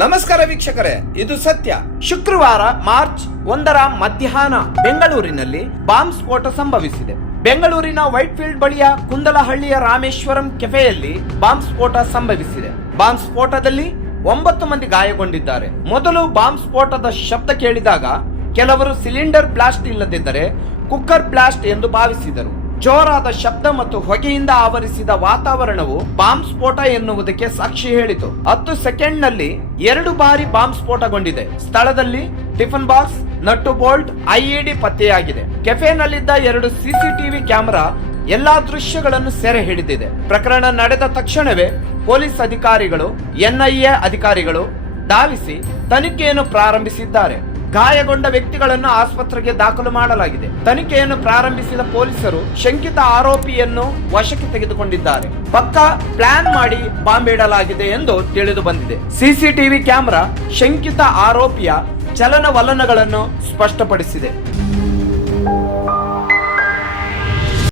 ನಮಸ್ಕಾರ ವೀಕ್ಷಕರೇ, ಇದು ಸತ್ಯ. ಶುಕ್ರವಾರ ಮಾರ್ಚ್ 1ರ ಮಧ್ಯಾಹ್ನ ಬೆಂಗಳೂರಿನಲ್ಲಿ ಬಾಂಬ್ ಸ್ಫೋಟ ಸಂಭವಿಸಿದೆ. ಬೆಂಗಳೂರಿನ ವೈಟ್ಫೀಲ್ಡ್ ಬಳಿಯ ಕುಂದಲಹಳ್ಳಿಯ ರಾಮೇಶ್ವರಂ ಕೆಫೆಯಲ್ಲಿ ಬಾಂಬ್ ಸ್ಫೋಟ ಸಂಭವಿಸಿದೆ. ಬಾಂಬ್ ಸ್ಫೋಟದಲ್ಲಿ 9 ಮಂದಿ ಗಾಯಗೊಂಡಿದ್ದಾರೆ. ಮೊದಲು ಬಾಂಬ್ ಸ್ಫೋಟದ ಶಬ್ದ ಕೇಳಿದಾಗ ಕೆಲವರು ಸಿಲಿಂಡರ್ ಬ್ಲಾಸ್ಟ್ ಇಲ್ಲದಿದ್ದರೆ ಕುಕ್ಕರ್ ಬ್ಲಾಸ್ಟ್ ಎಂದು ಭಾವಿಸಿದರು. ಜೋರಾದ ಶಬ್ದ ಮತ್ತು ಹೊಗೆಯಿಂದ ಆವರಿಸಿದ ವಾತಾವರಣವು ಬಾಂಬ್ ಸ್ಫೋಟ ಎನ್ನುವುದಕ್ಕೆ ಸಾಕ್ಷಿ ಹೇಳಿತು. 10 ಸೆಕೆಂಡ್ನಲ್ಲಿ 2 ಬಾರಿ ಬಾಂಬ್ ಸ್ಫೋಟಗೊಂಡಿದೆ. ಸ್ಥಳದಲ್ಲಿ tiffin box, nut bolt, IED ಪತ್ತೆಯಾಗಿದೆ. ಕೆಫೆನಲ್ಲಿದ್ದ 2 ಸಿಸಿಟಿವಿ ಕ್ಯಾಮೆರಾ ಎಲ್ಲಾ ದೃಶ್ಯಗಳನ್ನು ಸೆರೆ ಹಿಡಿದಿದೆ. ಪ್ರಕರಣ ನಡೆದ ತಕ್ಷಣವೇ ಪೊಲೀಸ್ ಅಧಿಕಾರಿಗಳು, ಎನ್ಐಎ ಅಧಿಕಾರಿಗಳು ಧಾವಿಸಿ ತನಿಖೆಯನ್ನು ಪ್ರಾರಂಭಿಸಿದ್ದಾರೆ. ಗಾಯಗೊಂಡ ವ್ಯಕ್ತಿಗಳನ್ನು ಆಸ್ಪತ್ರೆಗೆ ದಾಖಲು ಮಾಡಲಾಗಿದೆ. ತನಿಖೆಯನ್ನು ಪ್ರಾರಂಭಿಸಿದ ಪೊಲೀಸರು ಶಂಕಿತ ಆರೋಪಿಯನ್ನು ವಶಕ್ಕೆ ತೆಗೆದುಕೊಂಡಿದ್ದಾರೆ. ಪಕ್ಕಾ ಪ್ಲಾನ್ ಮಾಡಿ ಬಾಂಬ್ ಇಡಲಾಗಿದೆ ಎಂದು ತಿಳಿದು ಬಂದಿದೆ. ಸಿಸಿಟಿವಿ ಕ್ಯಾಮೆರಾ ಶಂಕಿತ ಆರೋಪಿಯ ಚಲನವಲನಗಳನ್ನು ಸ್ಪಷ್ಟಪಡಿಸಿದೆ.